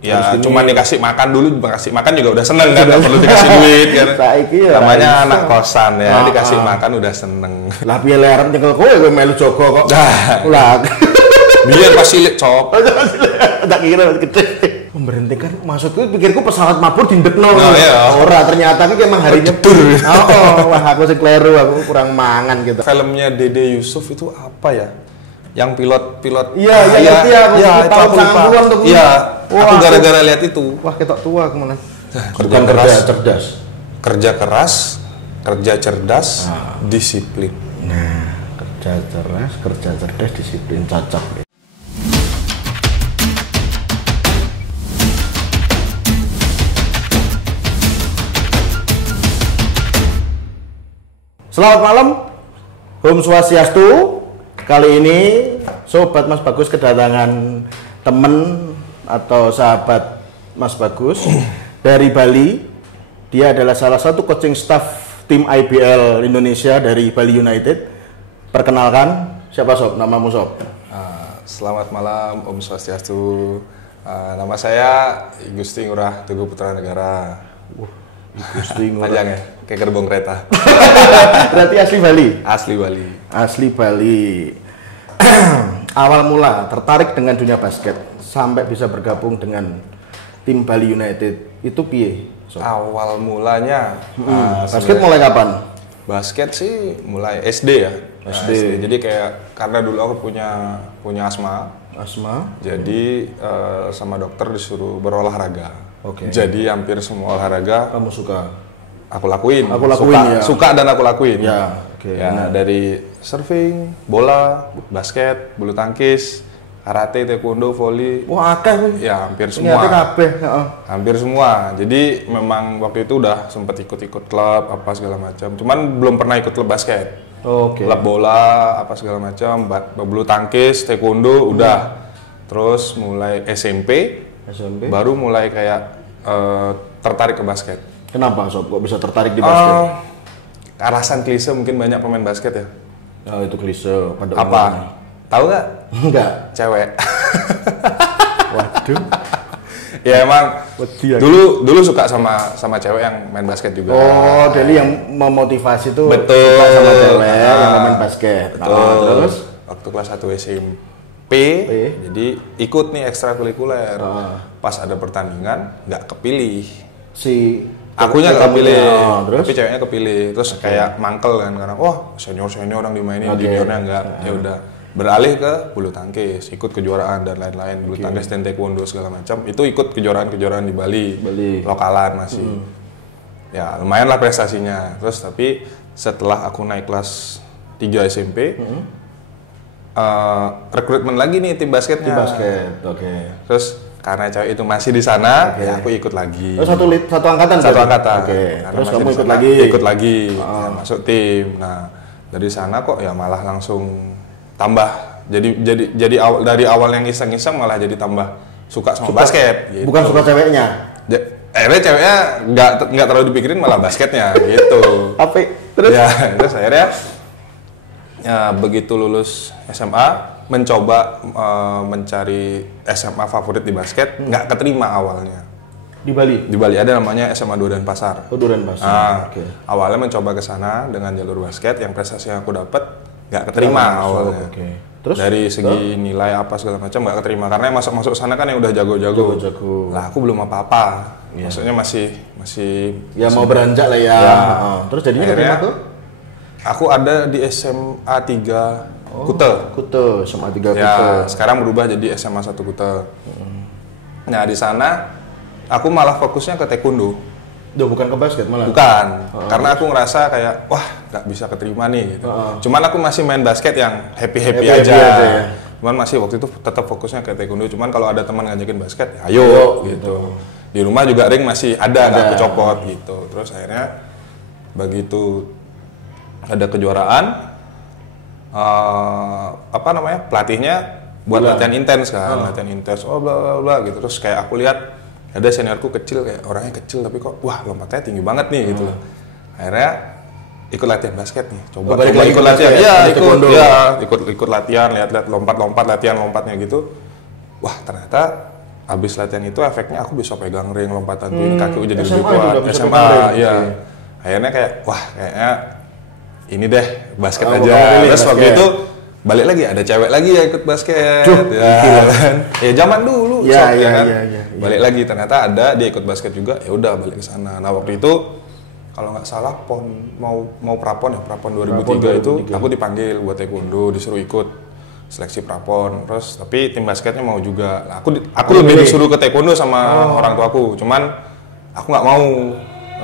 Ya cuma dikasih makan dulu, kasih makan juga udah seneng kan, nggak perlu dikasih duit kan. Namanya anak kosan ya, dikasih makan udah seneng. Lah piye lerem nyekel kowe melu jogo kok. Lah. Biar pas cilik cop. Tak kira gede. Memberhentikan maksudku pikirku pesawat mabur dindekno. Iya. Ora ternyata iki emang hari nyebur. Wah aku sing kleru, aku kurang mangan gitu. Filmnya Dede Yusuf itu apa ya? Yang pilot. Iya, ngerti aku. Iya, itu aku lupa. Iya. Aku gara-gara lihat itu. Wah, ketok tua aku malah. Bukan kerja cerdas. Kerja keras, kerja cerdas, disiplin. Nah, kerja keras, kerja cerdas, disiplin cocok. Selamat malam, Om Swastiastu. Kali ini Sobat Mas Bagus kedatangan temen atau sahabat Mas Bagus dari Bali. Dia adalah salah satu coaching staff tim IBL Indonesia dari Bali United. Perkenalkan, siapa Sob? Namamu Sob? Selamat malam Om Swastiastu. Nama saya Igusti Ngurah Teguh Putra Negara. Igusti Ngurah. Panjang ya, kayak gerbong kereta. Berarti asli Bali? Asli Bali. Asli Bali. Awal mula tertarik dengan dunia basket sampai bisa bergabung dengan tim Bali United itu piye? Awal mulanya basket mulai kapan? Basket sih mulai SD ya. SD. Jadi kayak karena dulu aku punya asma. Jadi sama dokter disuruh berolahraga. Jadi hampir semua olahraga kamu suka? Aku lakuin. Suka dan aku lakuin. Ya. Nah, dari surfing, bola, basket, bulu tangkis, karate, taekwondo, volley. Wah, akeh. Ya, hampir semua. Hampir semua. Jadi memang waktu itu udah sempet ikut-ikut klub apa segala macam. Cuman belum pernah ikut klub basket. Klub bola apa segala macam, bulu tangkis, taekwondo udah. Terus mulai SMP, baru mulai kayak tertarik ke basket. Kenapa Sob? Kok bisa tertarik di basket? Alasan klise mungkin banyak pemain basket ya. Itu klise. Apa? Tahu nggak? Enggak. Cewek. Waduh. Ya emang dulu suka sama cewek yang main basket juga. Jadi yang memotivasi tuh suka sama cewek yang main basket. Terus waktu kelas 1 SMP, jadi ikut nih ekstrakurikuler. Pas ada pertandingan nggak kepilih. Akunya nggak kepilih, tapi ceweknya kepilih. Terus kayak mangkel kan, karena senior orang dimainin, juniornya nggak. Ya udah beralih ke bulu tangkis, ikut kejuaraan dan lain-lain, bulu tangkis dan taekwondo segala macam. Itu ikut kejuaraan di Bali, lokalan masih. Ya lumayan lah prestasinya. Terus tapi setelah aku naik kelas 3 SMP, rekrutmen lagi nih tim basketnya. Terus karena cewek itu masih di sana, ya aku ikut lagi. Satu angkatan? Satu angkatan. Terus kamu ikut lagi, ya, masuk tim. Nah dari sana kok ya malah langsung tambah. Jadi dari awal yang iseng-iseng malah jadi tambah suka sama basket. Gitu. Bukan suka ceweknya? Akhirnya ceweknya nggak terlalu dipikirin, malah basketnya gitu. Terus? Ya terus akhirnya ya, begitu lulus SMA mencoba mencari SMA favorit di basket, nggak keterima awalnya. Di Bali? Di Bali ada namanya SMA Duren Pasar. Duren Pasar. Awalnya mencoba ke sana dengan jalur basket, yang prestasi yang aku dapat nggak keterima awalnya. Terus? Dari segi nilai apa segala macam nggak keterima, karena masuk sana kan yang udah jago-jago. Lah aku belum apa-apa. Maksudnya masih ya mau beranjak lah ya. Terus jadinya keterima tuh? Aku ada di SMA 3 Kute, SMA 3 Kute. Ya, sekarang berubah jadi SMA 1 Kute. Nah, di sana aku malah fokusnya ke taekwondo. Bukan ke basket malah? Bukan, karena aku ngerasa kayak, wah nggak bisa keterima nih gitu. Cuman aku masih main basket yang happy aja ya. Cuman masih waktu itu tetap fokusnya ke taekwondo. Cuman kalau ada teman ngajakin basket, ya ayo gitu. Di rumah juga ring masih ada. Nggak aku copot gitu. Terus akhirnya begitu ada kejuaraan, pelatihnya buat latihan intens kan, latihan intens, bla bla gitu. Terus kayak aku lihat ada seniorku kecil, kayak orangnya kecil tapi kok lompatnya tinggi banget nih gitu. Akhirnya ikut latihan basket nih, coba ikut latihan, ikut latihan, lihat lompat-lompat, latihan lompatnya gitu. Wah ternyata habis latihan itu efeknya aku bisa pegang ring lompatan tuh, kaki jadi lebih kuat. SMA, iya. Akhirnya kayak, wah kayaknya ini deh basket aja. Terus waktu itu balik lagi, ada cewek lagi yang ikut basket. Ya kan? Ya zaman dulu, ya. Balik lagi, ternyata ada dia ikut basket juga, ya udah balik ke sana. Nah waktu itu kalau nggak salah mau prapon 2003 itu aku dipanggil buat taekwondo, disuruh ikut seleksi prapon, terus tapi tim basketnya mau juga. Aku lebih disuruh ke taekwondo sama orang tuaku, cuman aku nggak mau,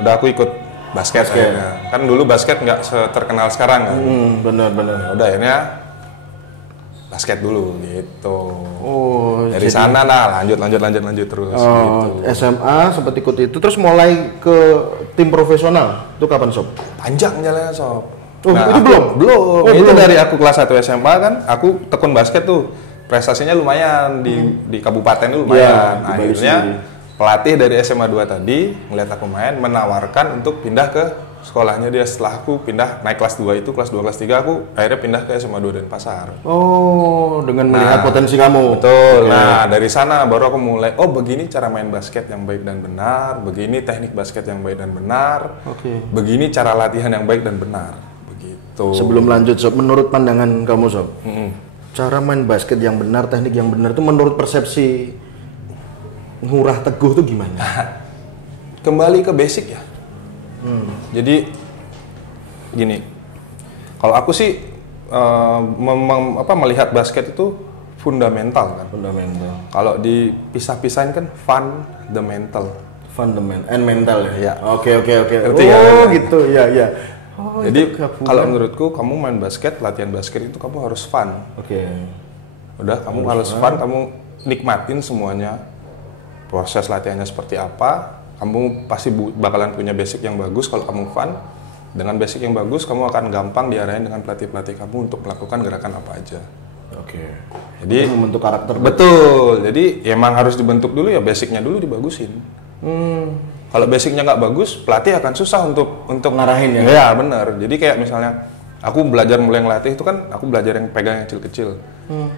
udah aku ikut basket. Akhirnya. Kan dulu basket nggak terkenal sekarang kan. Bener. Udah akhirnya basket dulu gitu. Dari sana lanjut terus. Gitu. SMA sempat ikut itu, terus mulai ke tim profesional. Itu kapan Sob? Panjang jalannya Sob. Itu belum. Itu dari aku kelas 1 SMA kan, aku tekun basket tuh. Prestasinya lumayan di kabupaten itu lumayan. Akhirnya pelatih dari SMA 2 tadi ngeliat aku main, menawarkan untuk pindah ke sekolahnya dia. Setelah aku pindah naik kelas 2 itu, kelas 2, kelas 3 aku akhirnya pindah ke SMA 2 Denpasar. Dengan melihat potensi kamu. Betul. Nah, dari sana baru aku mulai, begini cara main basket yang baik dan benar, begini teknik basket yang baik dan benar. Begini cara latihan yang baik dan benar. Begitu. Sebelum lanjut Sob, menurut pandangan kamu Sob, cara main basket yang benar, teknik yang benar itu menurut persepsi Ngurah Teguh itu gimana? Kembali ke basic ya. Jadi gini, kalau aku sih melihat basket itu fundamental kan. Kalau dipisah-pisahin kan fundamental and mental ya. Oke. Gitu ya. Jadi kalau menurutku kamu main basket, latihan basket itu kamu harus fun. Udah kamu harus fun, kamu nikmatin semuanya. Proses latihannya seperti apa, kamu pasti bakalan punya basic yang bagus kalau kamu fun. Dengan basic yang bagus, kamu akan gampang diarahin dengan pelatih-pelatih kamu untuk melakukan gerakan apa aja. Jadi membentuk karakter. Betul. Jadi emang harus dibentuk dulu ya, basicnya dulu dibagusin. Kalau basicnya nggak bagus, pelatih akan susah untuk ngarahin ya. Ya benar. Jadi kayak misalnya aku belajar mulai ngelatih itu kan, aku belajar yang pegang yang kecil-kecil.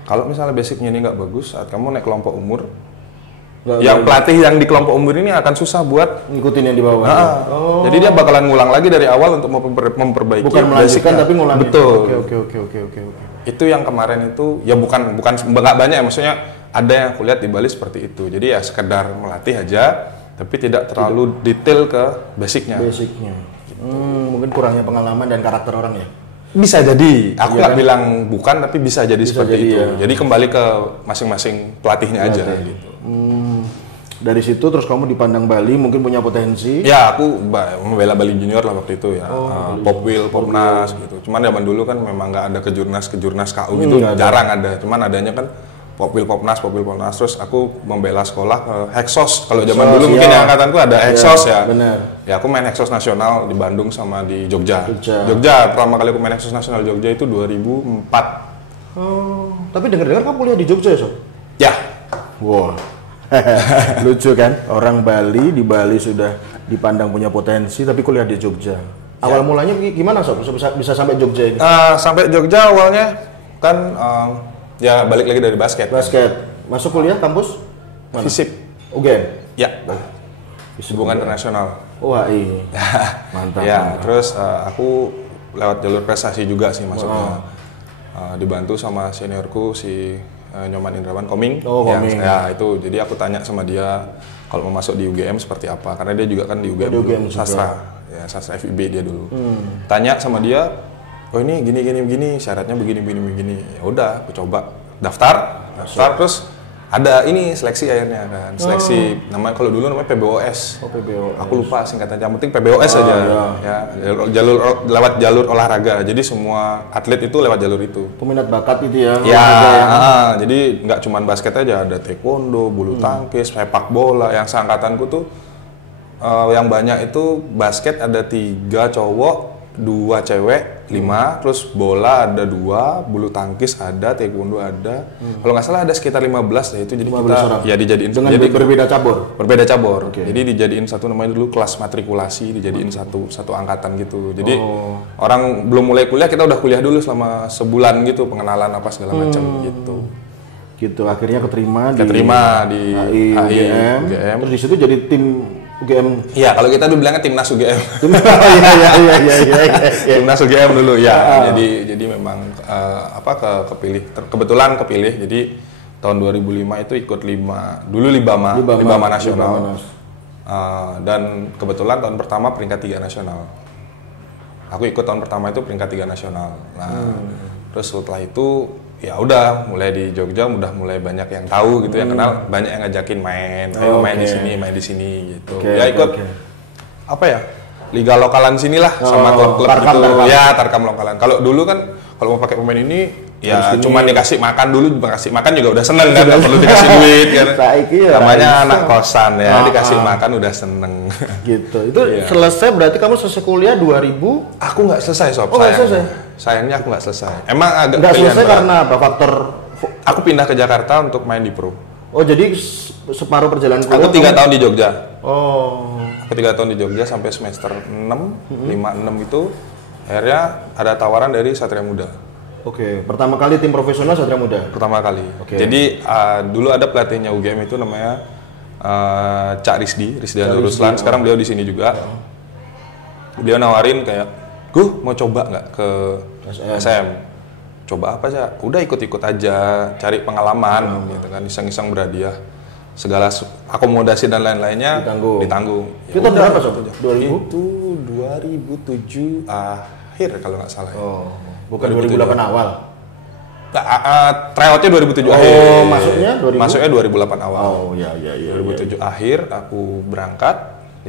Kalau misalnya basicnya ini nggak bagus, saat kamu naik kelompok umur, pelatih yang di kelompok umur ini akan susah buat ngikutin yang di bawah. Jadi dia bakalan ngulang lagi dari awal untuk memperbaiki. Bukan melanjutkan tapi ngulang. Betul. Oke. Itu yang kemarin itu ya bukan nggak banyak ya, maksudnya ada yang aku lihat di Bali seperti itu. Jadi ya sekedar melatih aja, tapi tidak terlalu detail ke basicnya. Gitu. Mungkin kurangnya pengalaman dan karakter orang ya. Bisa jadi. Aku nggak bilang bukan, tapi bisa jadi seperti itu. Ya. Jadi kembali ke masing-masing pelatihnya aja gitu. Dari situ terus kamu dipandang Bali mungkin punya potensi. Ya aku membela Bali Junior lah waktu itu ya. Popwil, Popnas gitu. Cuman zaman dulu kan memang nggak ada kejurnas KU gitu, jarang ada. Cuman adanya kan Popwil, Popnas. Terus aku membela sekolah ke Heksos. Kalau zaman dulu mungkin yang angkatanku ada Heksos ya. Benar. Ya aku main Heksos nasional di Bandung sama di Jogja. Pertama kali aku main Heksos nasional Jogja itu 2004. Tapi dengar-dengar kamu kuliah di Jogja ya, Sob? Ya. Wow. Lucu kan, orang Bali di Bali sudah dipandang punya potensi tapi kuliah di Jogja. Awal mulanya gimana Sob? Bisa sampai Jogja ini? Sampai Jogja awalnya kan ya balik lagi dari basket. Masuk kuliah kampus mana? Fisip. UGM. Ya. Hubungan internasional. Wah iya. Mantap. Ya, terus aku lewat jalur prestasi juga sih masuknya. Dibantu sama seniorku si Nyoman Indrawan Koming. Koming. Ya itu, jadi aku tanya sama dia kalau mau masuk di UGM seperti apa, karena dia juga kan di UGM sastra, ya sastra FIB dia dulu. Tanya sama dia, ini gini, syaratnya begini. Ya udah, aku coba daftar terus ada ini seleksi akhirnya kan, seleksi namanya kalau dulu namanya PBOS. Aku lupa singkatannya, yang penting PBOS aja. Ya, lewat jalur olahraga. Jadi semua atlet itu lewat jalur itu. Peminat bakat itu ya. Jadi nggak cuma basket aja, ada taekwondo, bulu tangkis, sepak bola. Yang seangkatanku tuh yang banyak itu basket ada 3 cowok, 2 cewek, 5, terus bola ada 2, bulu tangkis ada, taekwondo ada. Kalau nggak salah ada sekitar 15 ya itu, jadi kita orang. Ya dijadiin dengan berbeda cabur. Jadi dijadiin satu namanya dulu kelas matrikulasi, dijadiin satu angkatan gitu. Jadi orang belum mulai kuliah kita udah kuliah dulu selama sebulan gitu, pengenalan apa segala macam gitu. Gitu, akhirnya keterima di HI UGM. Terus di situ jadi tim UGM. Iya, kalau kita dulu bilangnya timnas UGM. Iya. Timnas UGM dulu ya. Jadi memang kepilih, kebetulan kepilih. Jadi tahun 2005 itu ikut Libama nasional. Dan kebetulan tahun pertama peringkat 3 nasional. Aku ikut tahun pertama itu peringkat 3 nasional. Nah, terus setelah itu ya udah mulai di Jogja udah mulai banyak yang tahu gitu, yang kenal, banyak yang ngajakin main, ayo main di sini gitu. Ya ikut apa ya, liga lokalan sinilah sama klub-klub gitu. Ya Tarkam lokalan. Kalau dulu kan kalau mau pakai pemain ini ya cuma dikasih makan dulu, kasih makan juga udah seneng kan, nggak perlu dikasih duit kan. Namanya anak kosan ya, dikasih makan udah seneng. Gitu. Itu selesai berarti kamu selesai kuliah 2000? Aku nggak selesai sob. Sayangnya aku nggak selesai. Emang agak nggak selesai karena apa? Faktor? Aku pindah ke Jakarta untuk main di pro. Oh jadi separuh perjalanan kuliah? Aku 3 tahun di Jogja. Oh. Aku 3 tahun di Jogja sampai semester 6, 5-6 itu akhirnya ada tawaran dari Satria Muda. Oke, pertama kali tim profesional Satria Muda? Pertama kali. Jadi dulu ada pelatihnya UGM itu namanya Cak Risdi Ruslan. Sekarang beliau di sini juga. Beliau nawarin kayak, "Gue mau coba nggak ke SM?" Coba apa aja? Udah ikut-ikut aja, cari pengalaman gitu kan, iseng-iseng berhadiah. Segala akomodasi dan lain-lainnya ditanggung. Itu tahun berapa sob? 2000? Itu 2007 akhir kalau nggak salah. Oh, bukan 2008 awal? Tryoutnya 2007 akhir. Oh, masuknya 2008 awal. Oh, iya. 2007 akhir aku berangkat,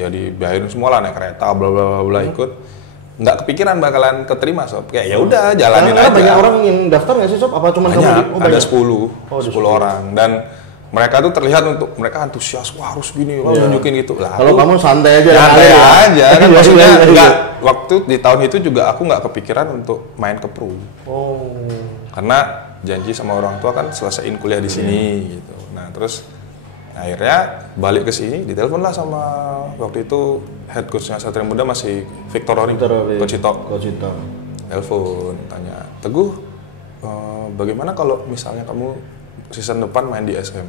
ya dibayarin semua lah, naik kereta, bla bla bla ikut. Nggak kepikiran bakalan keterima sob. Kayak ya udah jalanin aja. Banyak orang yang daftar nggak sih sob? Apa cuma banyak? Ada 10 orang dan mereka tuh terlihat untuk mereka antusias, wah harus gini, nunjukin gitu lah. Kalau kamu santai aja. Santai aja kan, maksudnya nggak, waktu di tahun itu juga aku nggak kepikiran untuk main ke pro. Oh. Karena janji sama orang tua kan selesaiin kuliah di sini gitu. Nah terus akhirnya balik ke sini, ditelepon lah sama waktu itu head coachnya Satria Muda masih Victor Rory, Coach Ito. Telepon, tanya, "Teguh, bagaimana kalau misalnya kamu season depan main di SM?"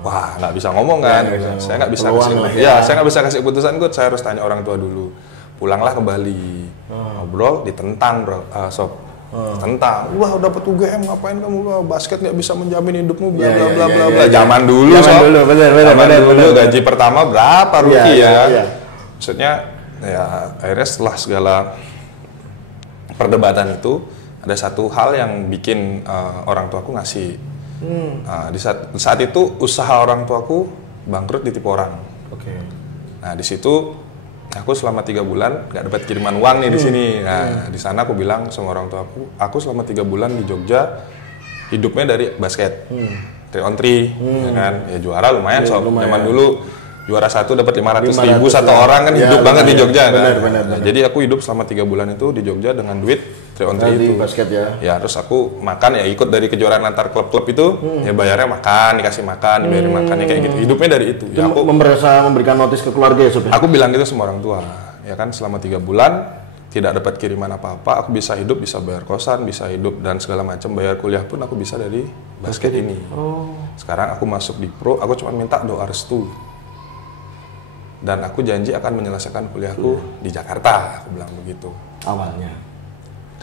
Wah, nggak bisa ngomong kan? Saya nggak bisa saya nggak bisa kasih keputusan, coach. Saya harus tanya orang tua dulu. Pulanglah ke Bali, ngobrol, ditentang bro, sob. Tentang, wah dapat UGM ngapain kamu, basket nggak bisa menjamin hidupmu, bla bla bla bla bla. Zaman dulu, zaman dulu gaji pertama berapa rookie ya. Maksudnya ya akhirnya setelah segala perdebatan itu ada satu hal yang bikin orang tuaku ngasih. Di saat itu usaha orang tuaku bangkrut ditipu orang. Nah di situ aku selama 3 bulan nggak dapat kiriman uang nih di sini. Nah di sana aku bilang sama orang tua aku selama 3 bulan di Jogja hidupnya dari basket, 3 on 3, ya kan? Ya juara lumayan sob. Zaman dulu juara 1 dapat 500.000 satu orang kan, hidup banget di Jogja kan. Nah, jadi aku hidup selama 3 bulan itu di Jogja dengan duit 3 on 3 itu. Basket ya. Ya terus aku makan ya ikut dari kejuaraan antar klub-klub itu, ya bayarnya makan, dikasih makan, dibayarin makannya kayak gitu. Hidupnya dari itu. Ya aku memberikan notis ke keluarga ya sob. Aku bilang gitu sama orang tua. Ya kan selama 3 bulan tidak dapat kiriman apa-apa, aku bisa hidup, bisa bayar kosan, bisa hidup dan segala macam, bayar kuliah pun aku bisa dari basket ini. Sekarang aku masuk di pro, aku cuma minta doa restu. Dan aku janji akan menyelesaikan kuliahku di Jakarta, aku bilang begitu. Awalnya.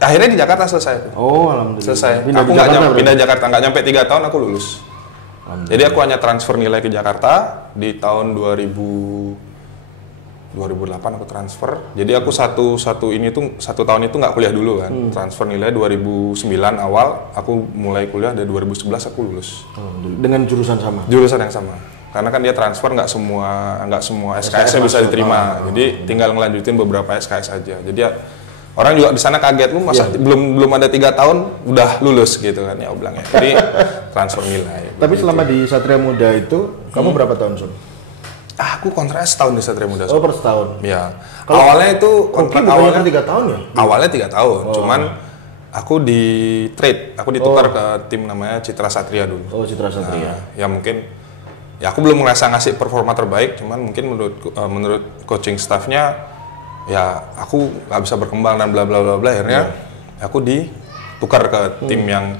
Akhirnya di Jakarta selesai. Oh, alhamdulillah. Selesai. Aku pindah Jakarta, nggak nyampe 3 tahun aku lulus. Jadi aku hanya transfer nilai ke Jakarta di tahun 2008 aku transfer. Jadi aku satu tahun itu nggak kuliah dulu kan. Transfer nilai 2009 awal, aku mulai kuliah dari 2011 aku lulus. Dengan jurusan sama? Jurusan yang sama. Karena kan dia transfer nggak semua SKS-nya bisa diterima. Jadi tinggal ngelanjutin beberapa SKS aja. Jadi ya, orang juga di sana kaget, lu masa belum ada 3 tahun udah lulus gitu kan ya, aku bilang ya. Jadi transfer nilai. Tapi selama di Satria Muda itu kamu berapa tahun, Sun? Aku kontrak setahun di Satria Muda. Oh, per setahun. Ya. Awalnya itu kontrak awalnya 3 tahun ya? Awalnya 3 tahun. Cuman aku di trade, aku ditukar ke tim namanya Citra Satria dulu. Oh, Citra Satria. Nah, ya mungkin ya aku belum ngerasa ngasih performa terbaik, cuman mungkin menurut coaching staffnya ya aku nggak bisa berkembang dan bla bla bla bla, akhirnya aku ditukar ke tim yang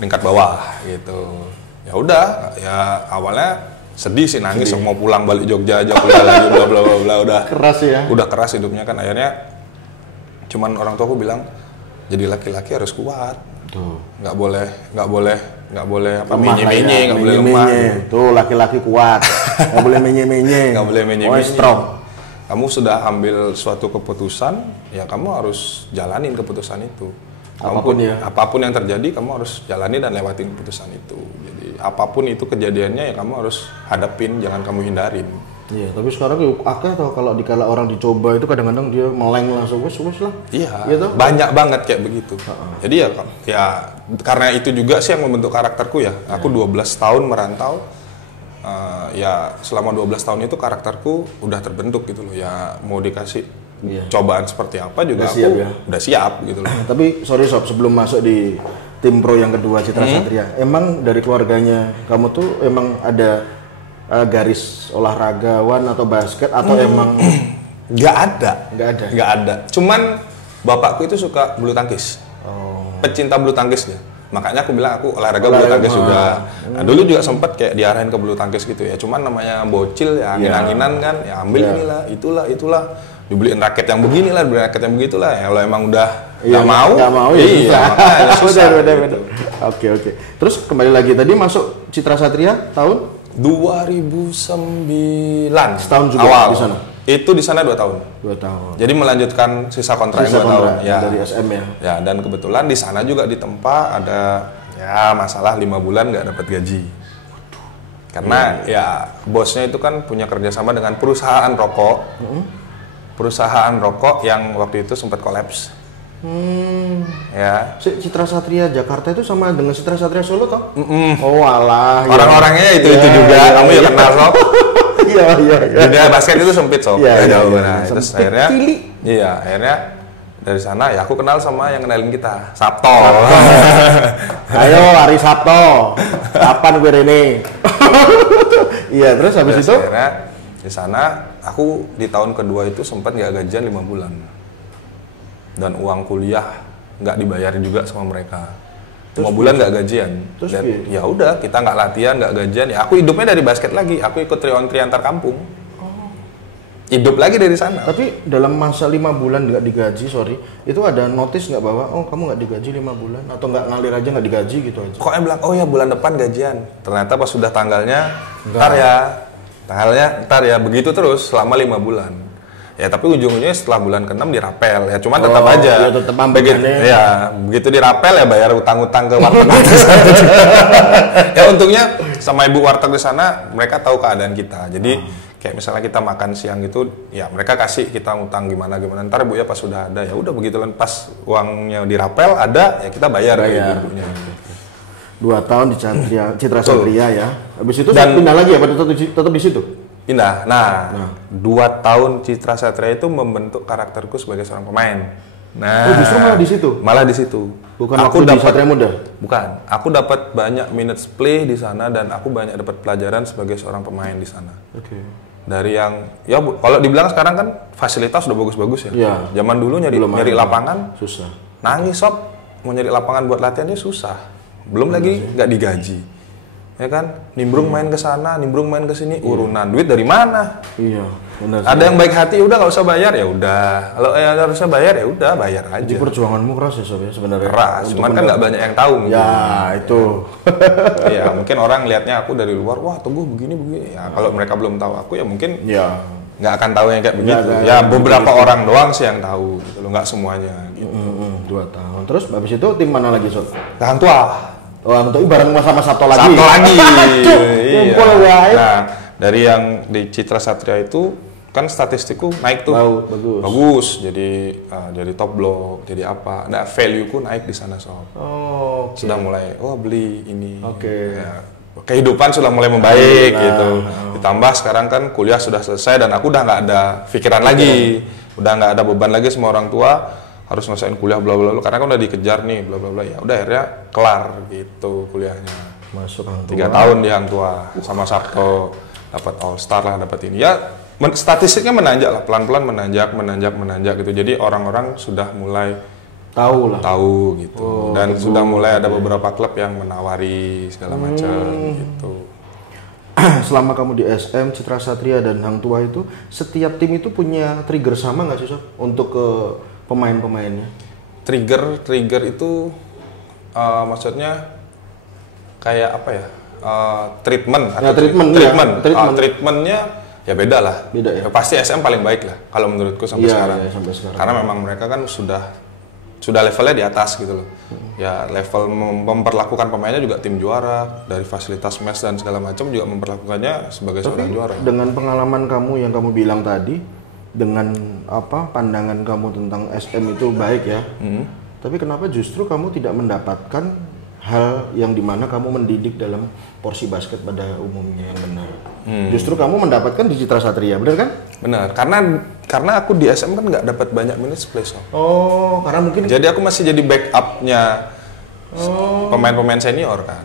peringkat bawah gitu. Ya udah, ya awalnya sedih sih, nangis mau pulang balik Jogja aja kuliah lagi bla bla bla, udah keras ya. Udah keras hidupnya kan, akhirnya cuman orang tua aku bilang jadi laki-laki harus kuat. Tuh. Nggak boleh apa menye-menye, nggak boleh lemah. Tuh laki-laki kuat, nggak boleh menye-menye. Nggak boleh menye-menye. Strong. Kamu sudah ambil suatu keputusan, ya kamu harus jalanin keputusan itu. Apapun yang terjadi, kamu harus jalani dan lewatin keputusan itu. Jadi apapun itu kejadiannya ya kamu harus hadapin, jangan kamu hindarin. Iya, tapi sekarang akeh atau kalau dikala orang dicoba itu kadang-kadang dia meleng langsung wes lah. Iya, gitu? Banyak banget kayak begitu. Jadi ya karena itu juga sih yang membentuk karakterku ya. Aku 12 tahun merantau. Ya selama 12 tahun itu karakterku udah terbentuk gitu loh. Ya mau dikasih cobaan seperti apa juga udah siap gitu loh. Tapi sorry Sob, sebelum masuk di tim pro yang kedua Citra Satria, emang dari keluarganya kamu tuh emang ada garis olahragawan atau basket atau emang nggak ada. Cuman bapakku itu suka bulu tangkis, pecinta bulu tangkis dia. Makanya aku bilang aku olahraga bulu tangkis juga. Nah, dulu juga sempat kayak diarahin ke bulu tangkis gitu ya. Cuman namanya bocil ya, angin-anginan kan, ya ambil inilah, itulah. Dibeliin raket yang beginilah, dibeliin raket yang begitulah. Ya kalau emang udah nggak mau ya susah. Bener. Oke. Terus kembali lagi tadi masuk Citra Satria tahun 2009. Setahun juga awal di sana. Itu di sana 2 tahun. 2 tahun. Jadi melanjutkan sisa kontrak 2 tahun ya. Dari SM ya. Ya, dan kebetulan di sana juga ditempa ada ya masalah 5 bulan nggak dapat gaji. Karena ya bosnya itu kan punya kerjasama dengan perusahaan rokok. Perusahaan rokok yang waktu itu sempat kolaps. Ya. Citra Satria Jakarta itu sama dengan Citra Satria Solo toh? Oh alah. Orang-orangnya itu juga. Kamu ya kenal Sob. Iya. Dunia basket itu sempit Sob. Iya. Terus akhirnya dari sana ya aku kenal sama yang kenalin kita, Sabto. Ayo Ari Sabto. Kapan gue ini? Iya, terus habis itu akhirnya di sana aku di tahun kedua itu sempat nggak gajian 5 bulan. Dan uang kuliah nggak dibayarin juga sama mereka. 5 bulan nggak gajian. Dan ya udah kita nggak latihan, nggak gajian. Ya aku hidupnya dari basket lagi. Aku ikut tri-on-tri antar kampung. Hidup lagi dari sana. Tapi dalam masa 5 bulan nggak digaji, itu ada notice nggak bahwa kamu nggak digaji 5 bulan atau nggak ngalir aja nggak digaji gitu aja? Kok yang bilang ya bulan depan gajian. Ternyata pas sudah tanggalnya ntar ya begitu terus selama 5 bulan. Ya tapi ujung-ujungnya setelah bulan ke-6 dirapel ya, cuman tetap aja. Ya tetap begitu dirapel ya bayar utang-utang ke warteg. Ya untungnya sama ibu warteg di sana mereka tahu keadaan kita. Jadi kayak misalnya kita makan siang gitu, ya mereka kasih kita utang gimana. Ntar bu ya pas sudah ada ya udah begitu pas uangnya dirapel ada ya kita bayar. Ibunya. 2 tahun di Citra Satria ya. Habis itu dan pindah lagi apa tetap di situ? Pindah. Nah, 2 tahun Citra Satria itu membentuk karakterku sebagai seorang pemain. Nah, justru malah di situ. Bukan aku di Satria Muda. Bukan. Aku dapat banyak minutes play di sana dan aku banyak dapat pelajaran sebagai seorang pemain di sana. Dari yang kalau dibilang sekarang kan fasilitas udah bagus-bagus ya. Zaman dulu nyari lapangan susah. Nangis Sob, mau nyari lapangan buat latihannya susah. Belum lagi nggak digaji. Ya kan, nimbrung main ke sana, nimbrung main ke sini, urunan duit dari mana? Iya, benar. Ada yang baik hati, udah nggak usah bayar ya udah. Kalau harusnya bayar ya udah bayar aja. Jadi perjuanganmu keras ya Sob ya sebenarnya. Keras, cuman kan nggak banyak yang tahu. Ya itu. Ya mungkin orang lihatnya aku dari luar, wah Teguh begini. Ya kalau mereka belum tahu aku ya mungkin nggak akan tahu yang kayak begitu. Ya beberapa orang doang sih yang tahu, gitu loh, nggak semuanya. Gitu. 2 tahun. Terus habis itu tim mana lagi Sob? Hang Tua. Untuk bareng sama Sabto lagi. Iya. Nah, dari yang di Citra Satria itu kan statistikku naik tuh. Bagus. Jadi top block, jadi apa? Nah, value-ku naik di sana Sob. Sudah mulai beli ini. Ya, kehidupan sudah mulai membaik gitu. Ditambah sekarang kan kuliah sudah selesai dan aku udah nggak ada pikiran lagi. Udah nggak ada beban lagi sama orang tua. Harus ngelesain kuliah bla bla bla karena kan udah dikejar nih bla bla bla ya udah akhirnya kelar gitu kuliahnya. Masuk Hang Tua. 3 tahun di Hang Tua sama Sabto dapat All Star lah, dapat ini ya statistiknya menanjak lah, pelan-pelan menanjak gitu. Jadi orang-orang sudah mulai tahu gitu. Dan sudah mulai ada beberapa klub yang menawari segala macam gitu. Selama kamu di SM, Citra Satria dan Hang Tuah itu, setiap tim itu punya trigger sama nggak sih Sob untuk ke pemain-pemainnya? Trigger itu maksudnya kayak apa ya? Treatment atau treatmentnya ya beda lah. Ya, pasti SM paling baik lah kalau menurutku sampai sekarang. Ya, sampai sekarang. Karena memang mereka kan sudah levelnya di atas gitu loh. Ya level memperlakukan pemainnya juga tim juara, dari fasilitas mes dan segala macam juga memperlakukannya sebagai seorang juara. Dengan pengalaman kamu yang kamu bilang tadi, dengan pandangan kamu tentang SM itu baik ya. Tapi kenapa justru kamu tidak mendapatkan hal yang dimana kamu mendidik dalam porsi basket pada umumnya yang benar? Justru kamu mendapatkan di Citra Satria, benar kan? Benar, karena aku di SM kan nggak dapat banyak minutes play. Oh, karena mungkin. Jadi aku masih jadi backupnya pemain-pemain senior kan.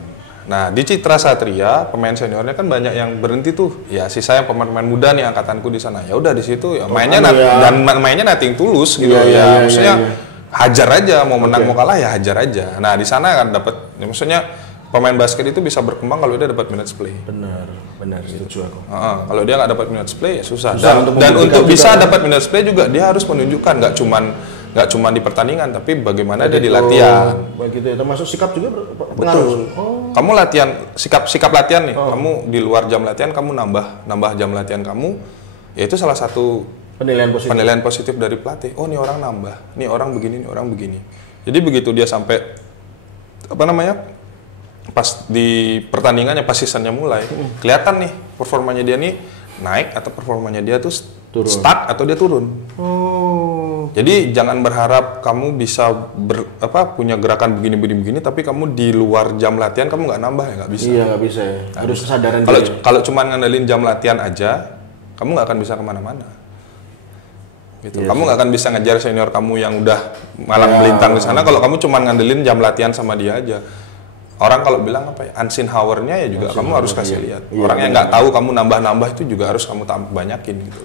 Nah di Citra Satria pemain seniornya kan banyak yang berhenti tuh. Ya sisa yang pemain-pemain muda nih angkatanku di sana. Ya udah di situ ya mainnya dan mainnya nothing tulus gitu maksudnya. Hajar aja, mau menang mau kalah ya hajar aja. Nah di sana kan dapat, ya, maksudnya pemain basket itu bisa berkembang kalau dia dapat minutes play. Benar setuju aku. Kalau dia nggak dapat minutes play ya susah. Dan untuk bisa dapat minutes play juga dia harus menunjukkan nggak cuman di pertandingan tapi bagaimana dia di latihan. Begitu ya, termasuk sikap juga berpengaruh. Kamu latihan sikap latihan nih. Kamu di luar jam latihan kamu nambah jam latihan kamu, ya itu salah satu penilaian positif dari pelatih. Oh, ini orang nambah, ini orang begini, ini orang begini. Jadi begitu dia sampai pas di pertandingannya, pas seasonnya mulai, kelihatan nih performanya dia nih naik atau performanya dia tuh stuck atau dia turun. Jadi jangan berharap kamu bisa punya gerakan begini, tapi kamu di luar jam latihan kamu nggak nambah, ya nggak bisa. Iya, nggak bisa. Harus kesadaran. Kalau cuma ngandelin jam latihan aja, kamu nggak akan bisa kemana-mana. Gitu. Kamu nggak akan bisa ngejar senior kamu yang udah malang melintang di sana kalau kamu cuma ngandelin jam latihan sama dia aja. Orang kalau bilang unseen hour-nya ya juga kamu harus kasih lihat. Orang yang nggak tahu kamu nambah-nambah itu juga harus kamu banyakin gitu.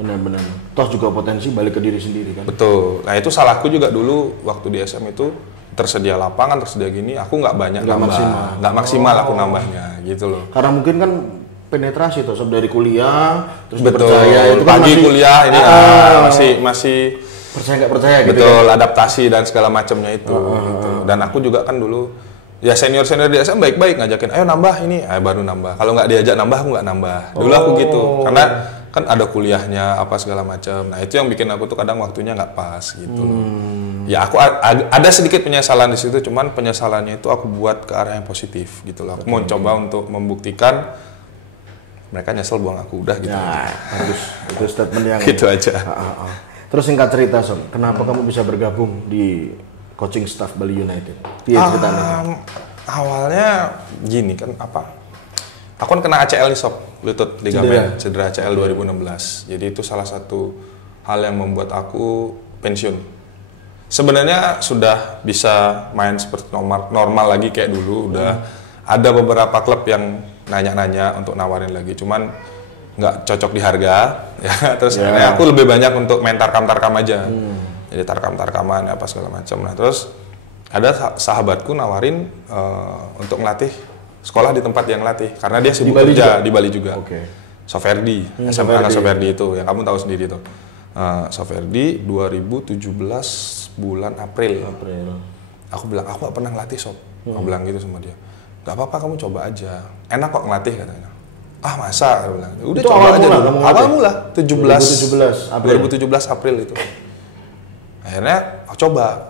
Benar. Toh juga potensi balik ke diri sendiri kan. Betul. Nah itu salahku juga dulu waktu di SM itu tersedia lapangan, tersedia gini, aku nggak banyak nggak maksimal aku nambahnya gitu loh. Karena mungkin kan penetrasi tuh dari kuliah terus percaya itu kan pagi kuliah ini masih percaya nggak percaya gitu. Betul, kan? Adaptasi dan segala macamnya itu gitu. Dan aku juga kan dulu ya senior di SM baik-baik ngajakin ayo nambah ini, baru nambah. Kalau nggak diajak nambah aku nggak nambah. Dulu aku gitu karena kan ada kuliahnya apa segala macam. Nah itu yang bikin aku tuh kadang waktunya nggak pas gitu. Ya aku ada sedikit penyesalan di situ, cuman penyesalannya itu aku buat ke arah yang positif gitu loh. Aku mau coba untuk membuktikan mereka nyesel buang aku udah gitu. Ya, bagus. Itu statement yang gitu aja. Terus singkat cerita Sob, kenapa kamu bisa bergabung di coaching staff Bali United? Iya ceritanya. Awalnya gini kan aku kan kena ACL nih Sob, lutut ligamen cedera ACL 2016. Jadi itu salah satu hal yang membuat aku pensiun. Sebenarnya sudah bisa main seperti normal lagi kayak dulu, udah ada beberapa klub yang nanya-nanya untuk nawarin lagi, cuman nggak cocok di harga ya. Terus akhirnya aku lebih banyak untuk main tarkam aja. Jadi tarkaman apa segala macam. Nah terus ada sahabatku nawarin untuk ngelatih sekolah di tempat yang latih karena dia sibuk kerja di Bali juga. Soferdi, SMA Soferdi itu yang kamu tahu sendiri tuh. Soferdi 2017 bulan April. Aku bilang aku nggak pernah ngelatih Sob. Aku bilang gitu sama dia. Gak apa-apa kamu coba aja, enak kok ngelatih katanya. Masa? Aku bilang, udah coba aja dulu. Awal mula 2017 April itu. Akhirnya aku coba.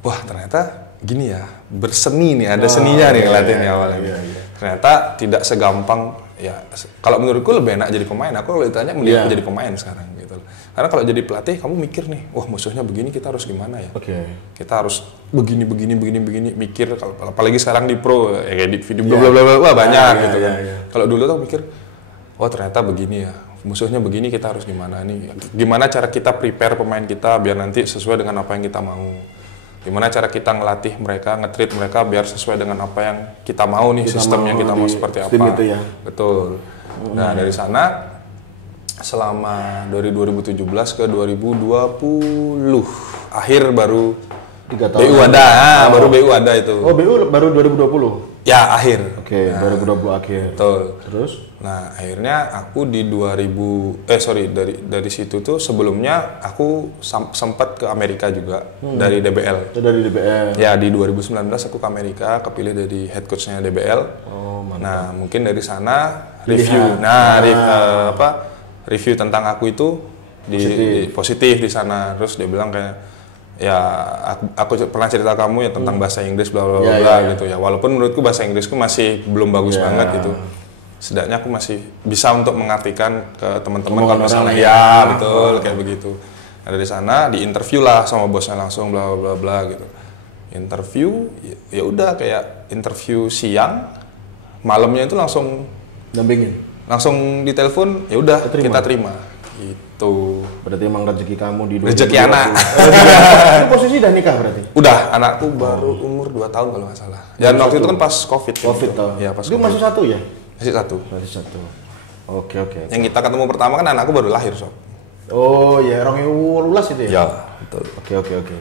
Wah ternyata gini ya, berseni nih, ada seninya nih ngelatihnya awalnya. Ternyata tidak segampang ya. Kalau menurutku lebih enak jadi pemain. Aku kalau ditanya mending jadi pemain sekarang gitu. Karena kalau jadi pelatih kamu mikir nih, wah musuhnya begini kita harus gimana ya? Kita harus begini mikir. Apalagi sekarang di pro ya kayak di video bla banyak gitu kan. Kalau dulu tuh mikir, oh ternyata begini ya, musuhnya begini kita harus gimana nih? Gimana cara kita prepare pemain kita biar nanti sesuai dengan apa yang kita mau? Gimana cara kita ngelatih mereka, nge-treat mereka biar sesuai dengan apa yang kita mau nih, sistem yang kita mau seperti apa? Gitu ya. Betul. Nah dari sana selama dari 2017 ke 2020 akhir baru 3 tahun. BU ada, baru BU ada itu. Oh, BU baru 2020. Ya, akhir. Oke, 2020 akhir. Betul. Terus? Nah, akhirnya aku di dari situ tuh sebelumnya aku sempat ke Amerika juga dari DBL. Dari DBL. Ya, di 2019 aku ke Amerika, kepilih dari head coach-nya DBL. Oh, mantap. Nah, mungkin dari sana review. Nah, review tentang aku itu positif di sana. Terus dia bilang kayak ya aku pernah cerita kamu ya tentang bahasa Inggris bla bla bla gitu ya. Walaupun menurutku bahasa Inggrisku masih belum bagus banget gitu. Setidaknya aku masih bisa untuk mengartikan ke teman-teman kalau misalnya betul kayak begitu. Nah, dari sana di interview lah sama bosnya langsung bla bla bla gitu. Interview ya udah kayak interview siang, malamnya itu langsung dampingin. Langsung ditelepon, ya udah kita terima. Gitu. Berarti emang rezeki kamu di rezeki anak. Itu posisi udah nikah berarti? Udah, anakku baru umur 2 tahun kalau nggak salah. Dan waktu itu kan pas Covid. Covid toh. Ya, pas itu masih satu ya? Masih satu. Oke. Yang kita ketemu pertama kan anakku baru lahir, Sob. Oh ya, 2018 itu ya? Ya, betul. Oke.